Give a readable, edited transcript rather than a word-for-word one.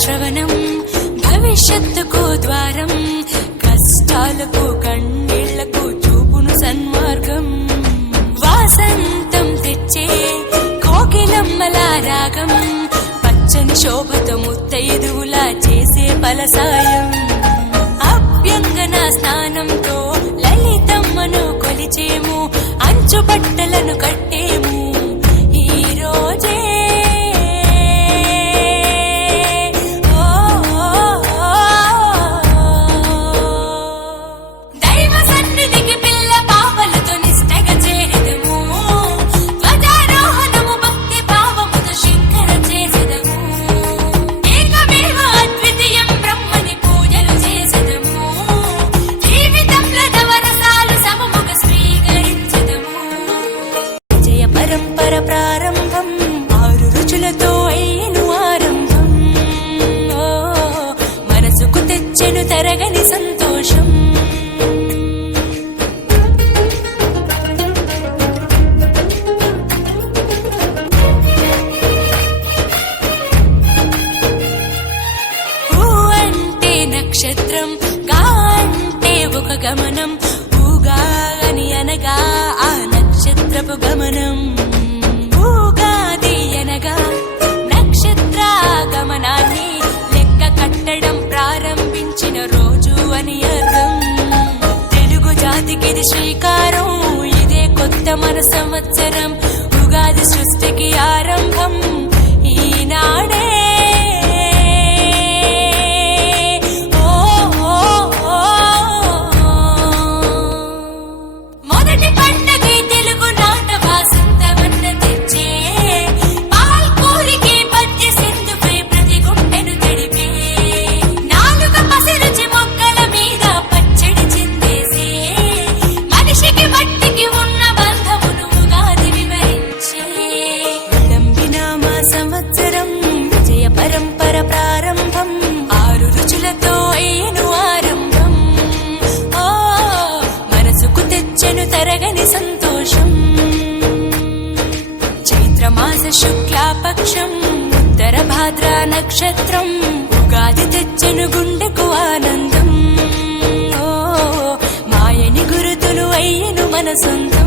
శ్రవణం భవిష్యత్తుకు ద్వారం కష్టాలకు కన్నీళ్లకు చూపును సన్మార్గం వాసంతం తెచ్చే కోకిలమ్మల రాగం పచ్చని శోభతో ముత్తైదువులా చేసే ఫలసాయం అభ్యంగన స్నానంతో లలితమ్మను కొలిచేము అంచు బట్టలను కట్టేము ఈ రోజే పరంపర ప్రారంభం 6 రుచులతో అయ్యను ఆరంభం మనసుకు తెచ్చెను తరగని సంతోషం ఊ అంటే నక్షత్రం గా అంటే ఒక గమనం ఊగా అని అనగా ఆ నక్షత్రపు గమనం ఊగాది అనగా నక్షత్ర గమనాన్ని లెక్క కట్టడం ప్రారంభించిన రోజు అని అర్థం తెలుగు జాతికిది శ్రీకారం ఇదే కొత్త మన సంవత్సరం ఉగాది సృష్టికి ఆరంభం ఈనాడే పరంపర ప్రారంభం 6 రుచులతో అయ్యను ఆరంభం మనసుకు తెచ్చెను తరగని సంతోషం చైత్రమాస శుక్లాపక్షం ఉత్తర భాద్ర నక్షత్రం ఉగాది తెచ్చెను గుండెకు ఆనందం మాయని గురుతులు అయ్యను మన సొంతం